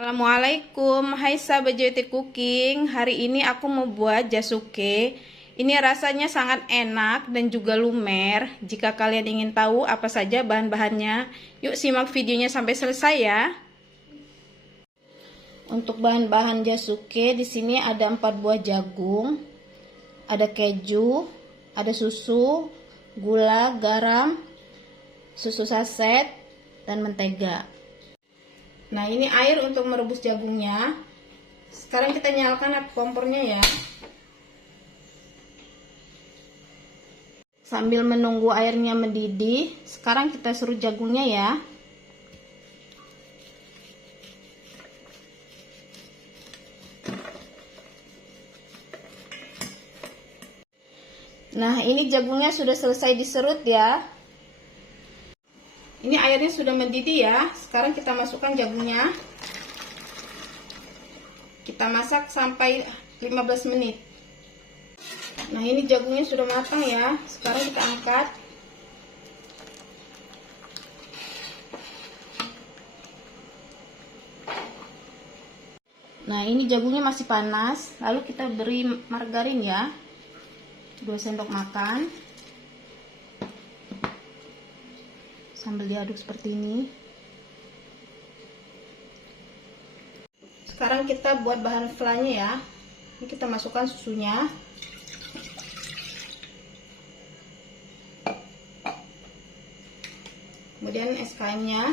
Assalamualaikum, hai sahabat JWT Cooking. Hari ini aku mau buat jasuke. Ini rasanya sangat enak dan juga lumer. Jika kalian ingin tahu apa saja bahan-bahannya, yuk simak videonya sampai selesai ya. Untuk bahan-bahan jasuke di sini ada 4 buah jagung, ada keju, ada susu, gula, garam, susu saset, dan mentega. Nah, ini air untuk merebus jagungnya. Sekarang kita nyalakan api kompornya ya. Sambil menunggu airnya mendidih, sekarang kita serut jagungnya ya. Nah, ini jagungnya sudah selesai diserut ya. Ini airnya sudah mendidih ya. Sekarang kita masukkan jagungnya. Kita masak sampai 15 menit. Nah, ini jagungnya sudah matang ya. Sekarang kita angkat. Nah, ini jagungnya masih panas. Lalu kita beri margarin ya. 2 sendok makan. Sambil diaduk seperti ini. Sekarang kita buat bahan flanya ya. Ini kita masukkan susunya. Kemudian SKM-nya.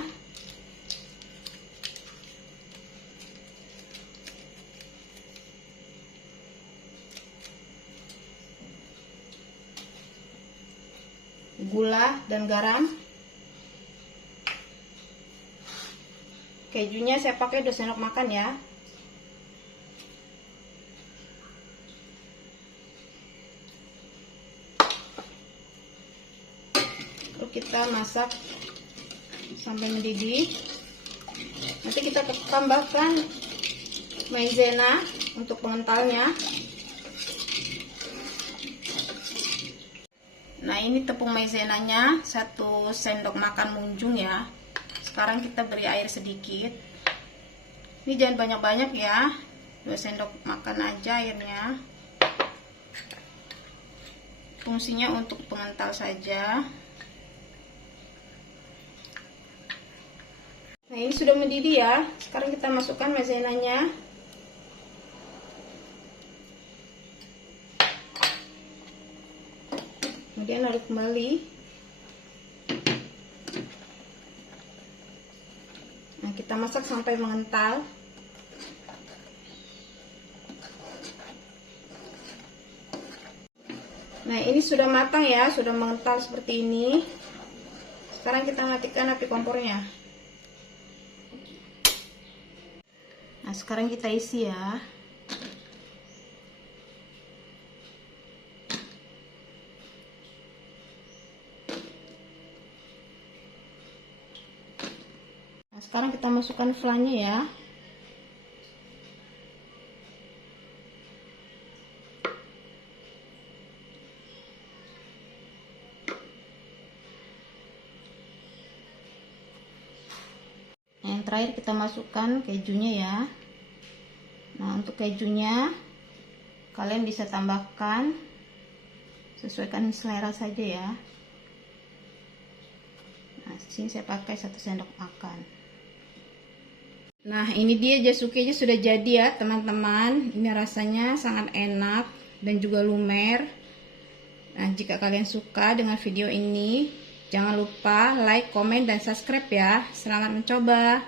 Gula dan garam. Kejunya saya pakai 2 sendok makan ya. Lalu kita masak sampai mendidih. Nanti kita tambahkan maizena untuk pengentalnya. Nah, ini tepung maizenanya 1 sendok makan munjung ya. Sekarang kita beri air sedikit. Ini jangan banyak-banyak ya. 2 sendok makan aja airnya. Fungsinya untuk pengental saja. Nah, ini sudah mendidih ya. Sekarang kita masukkan maizenanya. Kemudian aduk kembali. Nah, kita masak sampai mengental. Nah, ini sudah matang ya, sudah mengental seperti ini. Sekarang kita matikan api kompornya. Nah, sekarang kita isi ya. Nah, sekarang kita masukkan flanya ya. Nah, yang terakhir kita masukkan kejunya ya. Nah, untuk kejunya kalian bisa tambahkan sesuaikan selera saja ya. Nah, sini saya pakai 1 sendok makan. Nah, ini dia jasukenya sudah jadi ya teman-teman. Ini rasanya sangat enak dan juga lumer. Nah, jika kalian suka dengan video ini, jangan lupa like, komen, dan subscribe ya. Selamat mencoba.